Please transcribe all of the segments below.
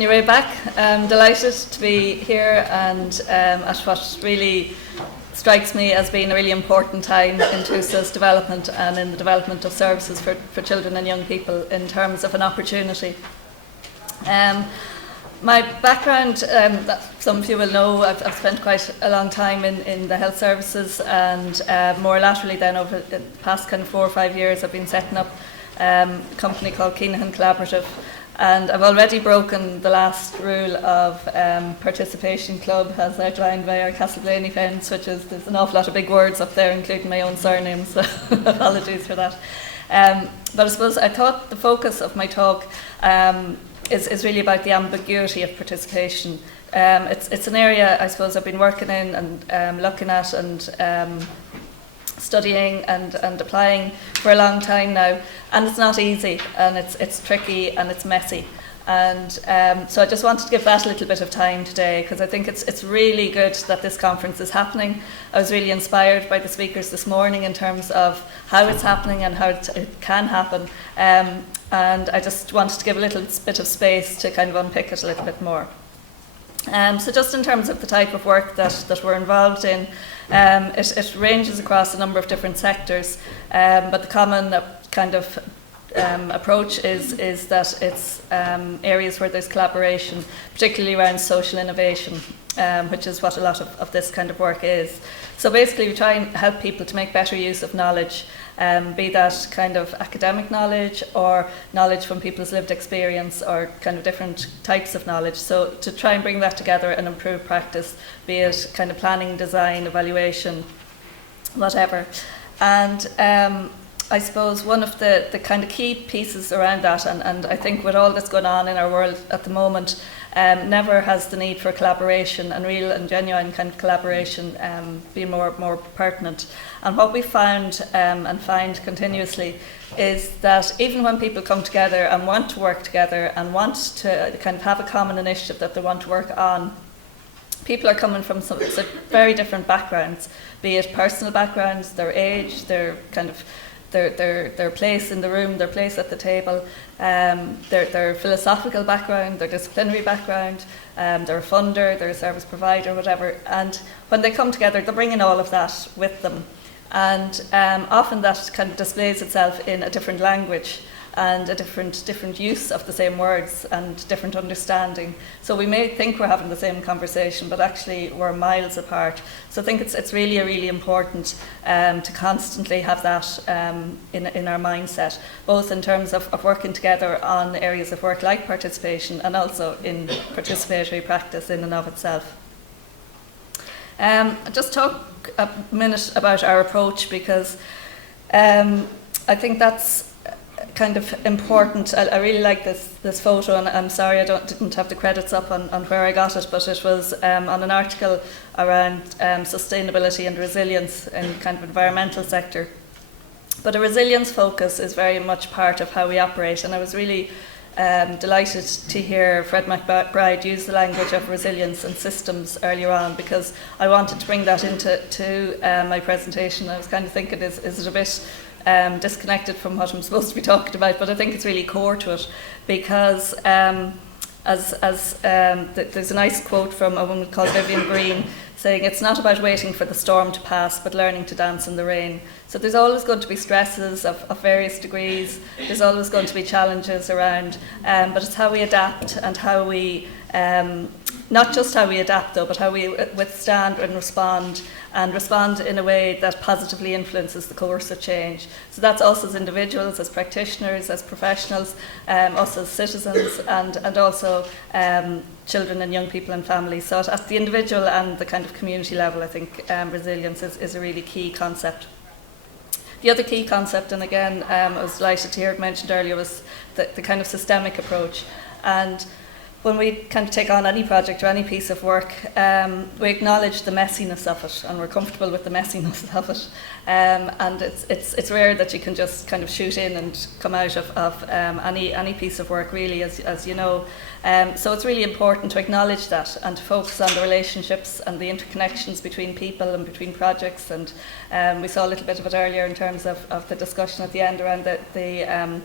Your way back. I'm delighted to be here and at what really strikes me as being a really important time in TUSA's development and in the development of services for children and young people in terms of an opportunity. My background, that some of you will know, I've spent quite a long time in the health services, and more laterally then over the past kind of 4 or 5 years I've been setting up a company called Keenaghan Collaborative. And I've already broken the last rule of participation club as outlined by our Castleblaney fence, which is there's an awful lot of big words up there, including my own surname, so apologies for that. But I suppose I thought the focus of my talk is really about the ambiguity of participation. It's an area I suppose I've been working in and looking at and studying and applying for a long time now, and it's not easy, and it's tricky and it's messy, and so I just wanted to give that a little bit of time today because I think it's really good that this conference is happening. I was really inspired by the speakers this morning in terms of how it's happening and how it can happen, and I just wanted to give a little bit of space to kind of unpick it a little bit more. So just in terms of the type of work that we're involved in, it ranges across a number of different sectors, but the common kind of approach is that it's areas where there's collaboration, particularly around social innovation, which is what a lot of this kind of work is. So basically we try and help people to make better use of knowledge, be that kind of academic knowledge or knowledge from people's lived experience or kind of different types of knowledge. So to try and bring that together and improve practice, be it kind of planning, design, evaluation, whatever. And I suppose one of the kind of key pieces around that, and I think with all that's going on in our world at the moment, never has the need for collaboration and real and genuine kind of collaboration been more pertinent. And what we found and find continuously is that even when people come together and want to work together and want to kind of have a common initiative that they want to work on, people are coming from some very different backgrounds, be it personal backgrounds, their age, their kind of their place in the room, their place at the table, their philosophical background, their disciplinary background, they're a funder, they're a service provider, whatever. And when they come together, they're bringing all of that with them. And often that kind of displays itself in a different language and a different use of the same words and different understanding. So we may think we're having the same conversation, but actually we're miles apart. So I think it's really important to constantly have that in our mindset, both in terms of working together on areas of work like participation and also in participatory practice in and of itself. Just talk a minute about our approach because I think that's kind of important. I really like this photo, and I'm sorry I didn't have the credits up on where I got it, but it was on an article around sustainability and resilience in kind of environmental sector. But a resilience focus is very much part of how we operate, and I was really delighted to hear Fred McBride use the language of resilience and systems earlier on, because I wanted to bring that into my presentation. I was kind of thinking, is it a bit disconnected from what I'm supposed to be talking about, but I think it's really core to it because there's a nice quote from a woman called Vivian Green saying it's not about waiting for the storm to pass but learning to dance in the rain. So there's always going to be stresses of various degrees, there's always going to be challenges around, but it's how we adapt and how we not just how we adapt though, but how we withstand and respond in a way that positively influences the course of change. So that's us as individuals, as practitioners, as professionals, us as citizens, and also children and young people and families. So at the individual and the kind of community level, I think resilience is a really key concept. The other key concept, and again I was delighted to hear it mentioned earlier, was the kind of systemic approach. And when we kind of take on any project or any piece of work, we acknowledge the messiness of it, and we're comfortable with the messiness of it. And it's rare that you can just kind of shoot in and come out of any piece of work, really, as you know. So it's really important to acknowledge that and to focus on the relationships and the interconnections between people and between projects. And we saw a little bit of it earlier in terms of the discussion at the end around the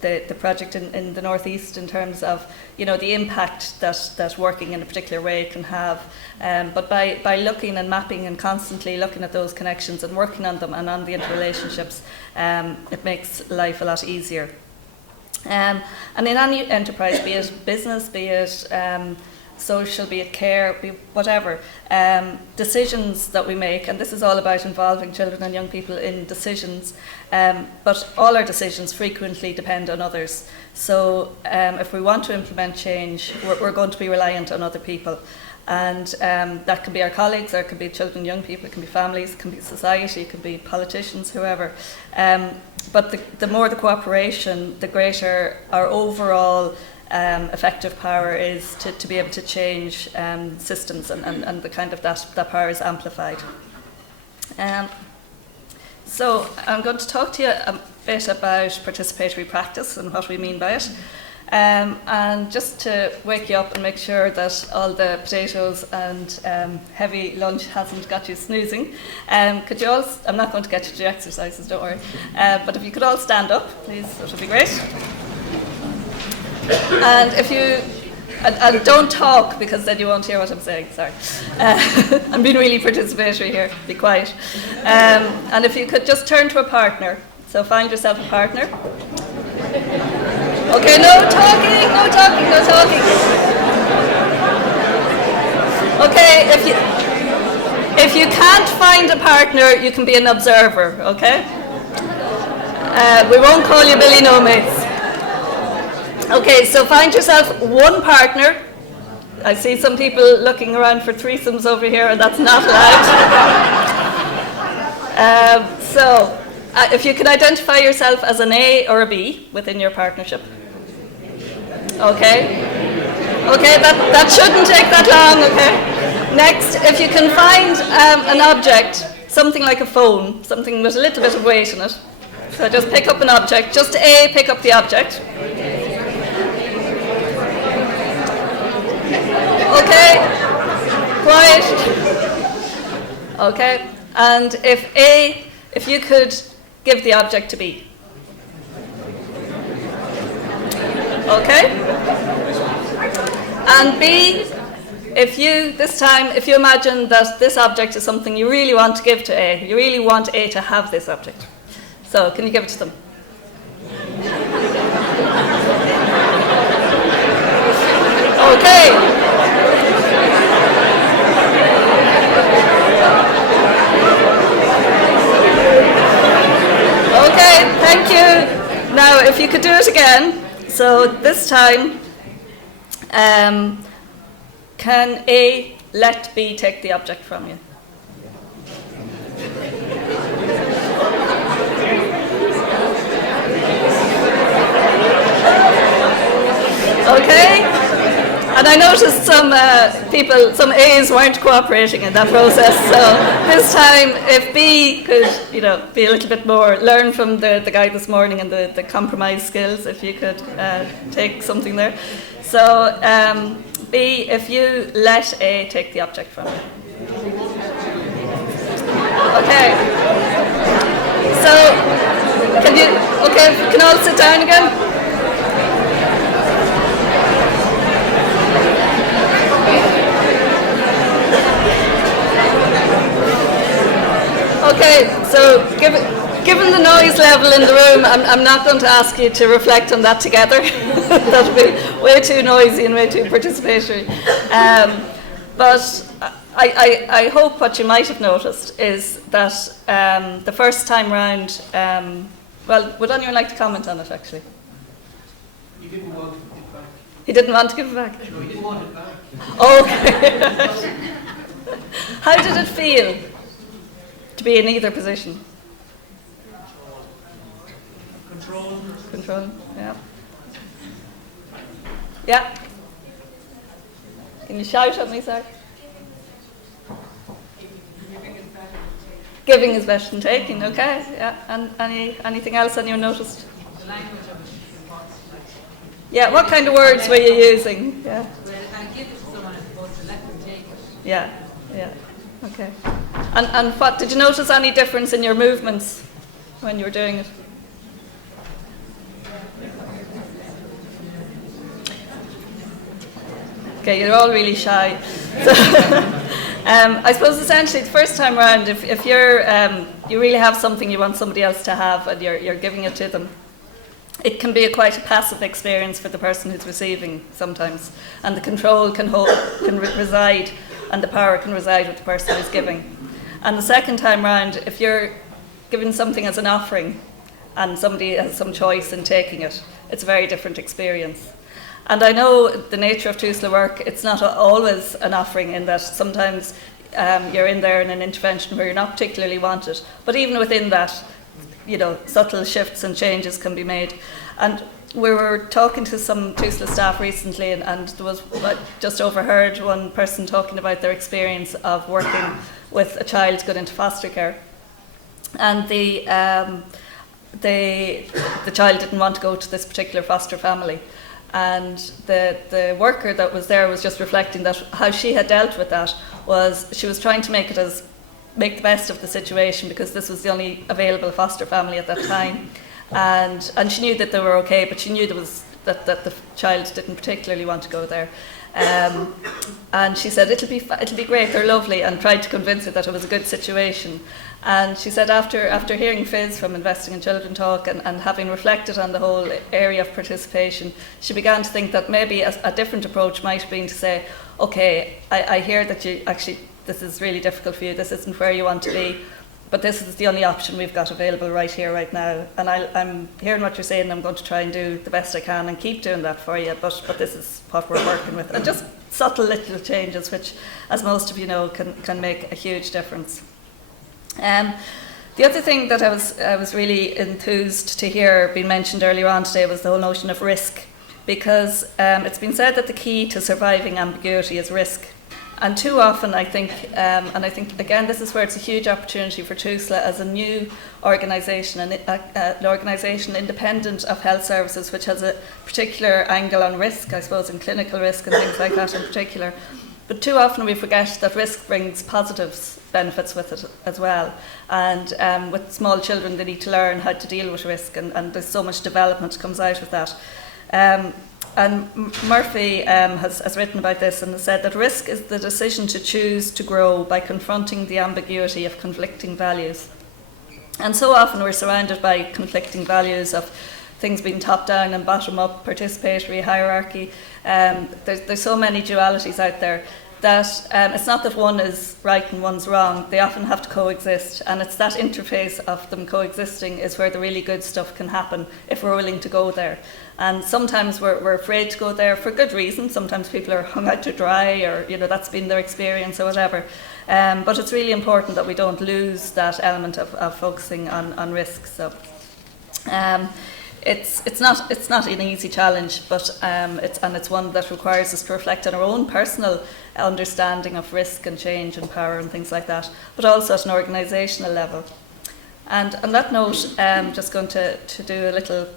the project in the Northeast in terms of, the impact that working in a particular way can have. But by looking and mapping and constantly looking at those connections and working on them and on the interrelationships, it makes life a lot easier. And in any enterprise, be it business, be it social, be it care, be whatever, decisions that we make, and this is all about involving children and young people in decisions, but all our decisions frequently depend on others. So if we want to implement change, we're going to be reliant on other people. And that can be our colleagues, or it can be children, young people, it can be families, it can be society, it can be politicians, whoever. But the more the cooperation, the greater our overall effective power is to be able to change systems, and the kind of that power is amplified. So I'm going to talk to you a bit about participatory practice and what we mean by it. And just to wake you up and make sure that all the potatoes and heavy lunch hasn't got you snoozing, could you all, I'm not going to get you to do exercises, don't worry, but if you could all stand up, please, that would be great. And if you, and don't talk, because then you won't hear what I'm saying, sorry. I'm being really participatory here, be quiet. And if you could just turn to a partner, so find yourself a partner. Okay, no talking, no talking, no talking. Okay, if you can't find a partner, you can be an observer, okay? We won't call you Billy No Mates. Okay, so find yourself one partner. I see some people looking around for threesomes over here, and that's not allowed. If you can identify yourself as an A or a B within your partnership. Okay. Okay, that shouldn't take that long, okay. Next, if you can find an object, something like a phone, something with a little bit of weight in it. So just pick up an object, just A, pick up the object. Okay, quiet. Okay, and if you could give the object to B. Okay? And B, if you imagine that this object is something you really want to give to A, you really want A to have this object. So, can you give it to them? Okay. Okay, thank you. Now, if you could do it again. So this time, can A let B take the object from you? Okay. And I noticed some some A's weren't cooperating in that process. So this time, if B could, be a little bit more, learn from the guy this morning and the compromise skills, if you could take something there. So B, if you let A take the object from you. Okay. So can all sit down again? Okay, so given the noise level in the room, I'm not going to ask you to reflect on that together. That would be way too noisy and way too participatory. But I hope what you might have noticed is that the first time round, would anyone like to comment on it actually? He didn't want to give it back. He didn't want to give it back? No, he didn't want it back. Okay. How did it feel to be in either position? Control, yeah. Yeah. Can you shout at me, sir? Giving is better than taking, okay. Yeah. And anything else anyone noticed? The language of it is important. Yeah, what kind of words were you using? Yeah. Well, if I give it to someone, I'm supposed to let them take it. Yeah, okay. And what, did you notice any difference in your movements when you were doing it? Okay, you're all really shy. So, I suppose essentially the first time round, if you're you really have something you want somebody else to have and you're giving it to them, it can be quite a passive experience for the person who's receiving sometimes, and the control can reside, and the power can reside with the person who's giving. And the second time round, if you're giving something as an offering and somebody has some choice in taking it, it's a very different experience. And I know the nature of Tusla work, it's not always an offering, in that sometimes you're in there in an intervention where you're not particularly wanted. But even within that, subtle shifts and changes can be made. And we were talking to some Tusla staff recently, and there was, I just overheard one person talking about their experience of working with a child going into foster care. And the child didn't want to go to this particular foster family. And the worker that was there was just reflecting that how she had dealt with that was she was trying to make the best of the situation, because this was the only available foster family at that time. And she knew that they were okay, but she knew that the child didn't particularly want to go there. And she said, it'll be great, they're lovely, and tried to convince her that it was a good situation. And she said after hearing Fizz from Investing in Children talk and having reflected on the whole area of participation, she began to think that maybe a different approach might have been to say, okay, I hear that this is really difficult for you, this isn't where you want to be, but this is the only option we've got available right here, right now. And I'm hearing what you're saying, and I'm going to try and do the best I can and keep doing that for you, but this is what we're working with. And just subtle little changes, which, as most of you know, can make a huge difference. The other thing that I was really enthused to hear being mentioned earlier on today was the whole notion of risk, because it's been said that the key to surviving ambiguity is risk. And too often, I think, and I think again, this is where it's a huge opportunity for Tusla as a new organisation, an organisation independent of health services, which has a particular angle on risk, I suppose, and clinical risk and things like that in particular. But too often we forget that risk brings positive benefits with it as well. And with small children, they need to learn how to deal with risk, and there's so much development comes out of that. And Murphy has written about this and has said that risk is the decision to choose to grow by confronting the ambiguity of conflicting values. And so often we're surrounded by conflicting values of things being top-down and bottom-up, participatory, hierarchy. There's so many dualities out there that it's not that one is right and one's wrong. They often have to coexist, and it's that interface of them coexisting is where the really good stuff can happen if we're willing to go there. And sometimes we're afraid to go there for good reason. Sometimes people are hung out to dry, or that's been their experience or whatever. But it's really important that we don't lose that element of focusing on risk. So it's not an easy challenge, but it's one that requires us to reflect on our own personal understanding of risk and change and power and things like that, but also at an organisational level. And on that note, I'm just going to do a little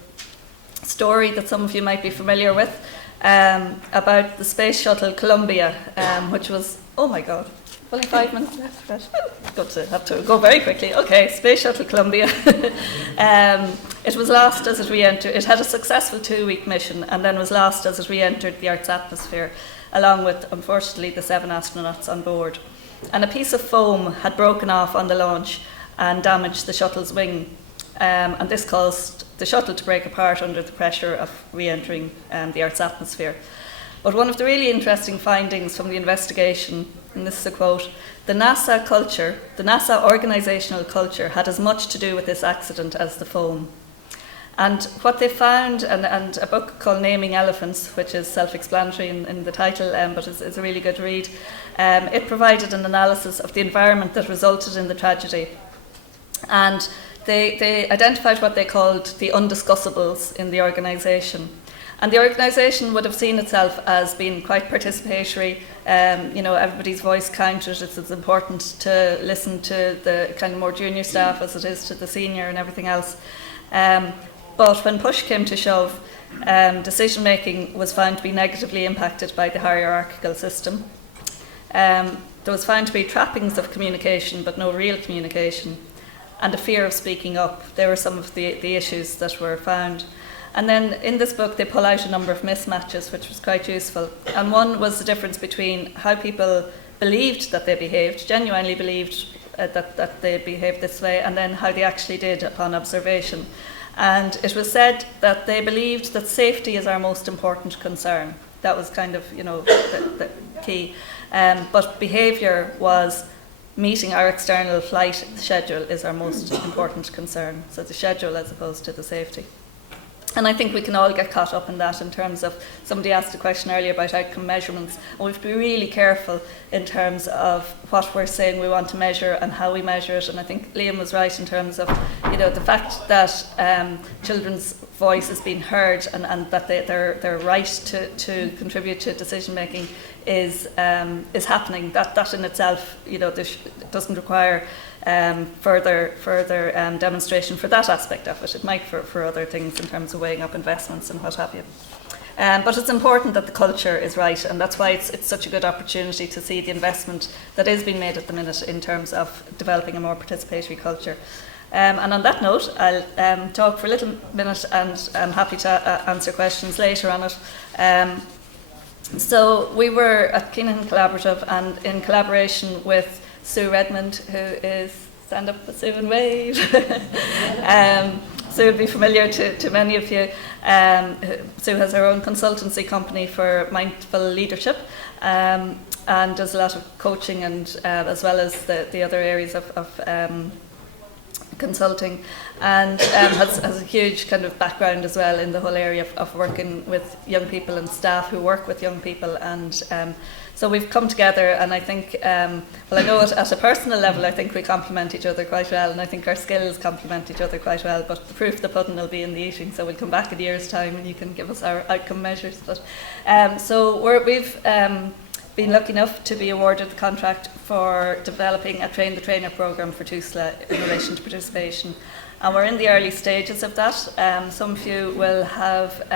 story that some of you might be familiar with about the Space Shuttle Columbia, which was, oh my God, only 5 minutes left. Have to go very quickly. Okay, Space Shuttle Columbia. It was lost as it re-entered. It had a successful 2-week mission, and then was lost as it re-entered the Earth's atmosphere, along with, unfortunately, the 7 astronauts on board. And a piece of foam had broken off on the launch and damaged the shuttle's wing. And this caused the shuttle to break apart under the pressure of re-entering the Earth's atmosphere. But one of the really interesting findings from the investigation, and this is a quote, the NASA organisational culture had as much to do with this accident as the foam. And what they found, and a book called Naming Elephants, which is self-explanatory in the title, but is a really good read, it provided an analysis of the environment that resulted in the tragedy. And they identified what they called the undiscussables in the organisation. And the organisation would have seen itself as being quite participatory. Everybody's voice counted. It's important to listen to the kind of more junior staff as it is to the senior and everything else. But when push came to shove, decision making was found to be negatively impacted by the hierarchical system. There was found to be trappings of communication, but no real communication, and a fear of speaking up. There were some of the issues that were found. And then in this book they pull out a number of mismatches, which was quite useful. And one was the difference between how people believed that they behaved, genuinely believed that they behaved this way, and then how they actually did upon observation. And it was said that they believed that safety is our most important concern. That was kind of, the key. But behaviour was meeting our external flight schedule is our most important concern. So the schedule as opposed to the safety. And I think we can all get caught up in that in terms of, somebody asked a question earlier about outcome measurements, and we have to be really careful in terms of what we're saying we want to measure and how we measure it. And I think Liam was right in terms of, the fact that children's voice is being heard and that their right to contribute to decision making is happening. That in itself, doesn't require further demonstration for that aspect of it. It might for other things in terms of weighing up investments and what have you. But it's important that the culture is right, and that's why it's such a good opportunity to see the investment that is being made at the minute in terms of developing a more participatory culture. And on that note, I'll talk for a little minute, and I'm happy to answer questions later on it. So we were at Keenaghan Collaborative, and in collaboration with Sue Redmond, who is, stand up for Sue and wave. Sue will be familiar to many of you. Sue has her own consultancy company for mindful leadership, and does a lot of coaching, and as well as the other areas of consulting, and has a huge kind of background as well in the whole area of working with young people and staff who work with young people. And so we've come together, and I think, I know at a personal level, I think we complement each other quite well, and I think our skills complement each other quite well, but the proof of the pudding will be in the eating, so we'll come back in a year's time and you can give us our outcome measures. But we've been lucky enough to be awarded the contract for developing a Train the Trainer programme for TUSLA in relation to participation. And we're in the early stages of that. Some of you will have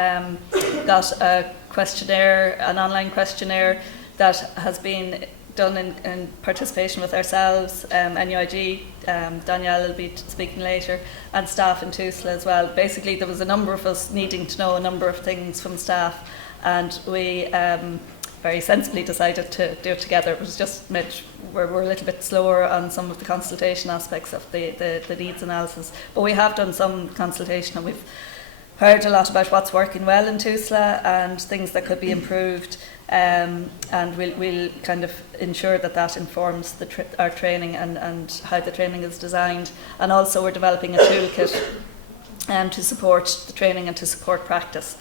got a questionnaire, an online questionnaire that has been done in participation with ourselves, NUIG, Danielle will be speaking later, and staff in TUSLA as well. Basically, there was a number of us needing to know a number of things from staff, and we very sensibly decided to do it together. It was just we're a little bit slower on some of the consultation aspects of the needs analysis, but we have done some consultation, and we've heard a lot about what's working well in TUSLA and things that could be improved, and we'll kind of ensure that informs our training and how the training is designed. And also we're developing a toolkit to support the training and to support practice.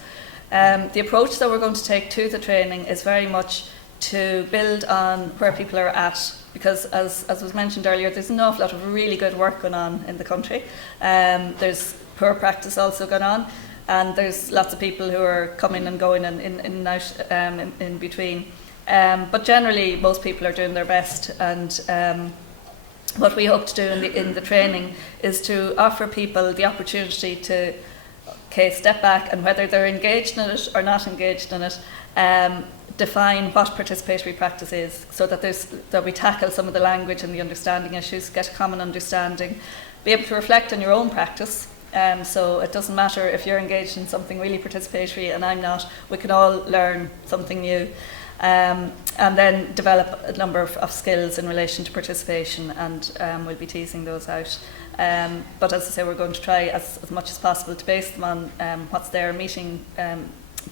The approach that we're going to take to the training is very much to build on where people are at, because as was mentioned earlier, there's an awful lot of really good work going on in the country. There's poor practice also going on, and there's lots of people who are coming and going and in and out in between. But generally, most people are doing their best, and what we hope to do in the training is to offer people the opportunity to step back, and whether they're engaged in it or not engaged in it, define what participatory practice is, so that we tackle some of the language and the understanding issues, get a common understanding, be able to reflect on your own practice. So it doesn't matter if you're engaged in something really participatory and I'm not, we can all learn something new. And then develop a number of skills in relation to participation, and we'll be teasing those out. But as I say, we're going to try as much as possible to base them on what's there, meeting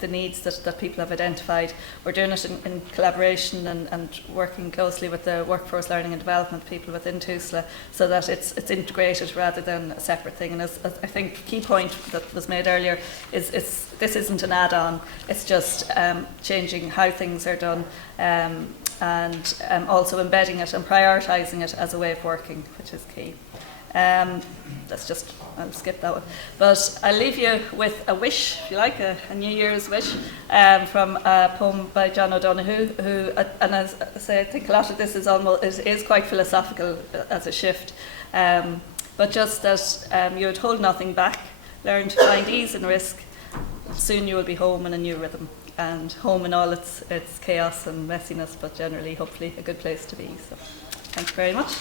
the needs that people have identified. We're doing it in collaboration and working closely with the workforce learning and development people within TUSLA, so that it's integrated rather than a separate thing. And as I think the key point that was made earlier is this isn't an add-on, it's just changing how things are done, and also embedding it and prioritising it as a way of working, which is key. I'll skip that one. But I'll leave you with a wish, if you like, a New Year's wish, from a poem by John O'Donoghue, who, and as I say, I think a lot of this is quite philosophical as a shift. But just that you would hold nothing back, learn to find ease in risk, soon you will be home in a new rhythm. And home in all its chaos and messiness, but generally, hopefully, a good place to be. So, thanks very much.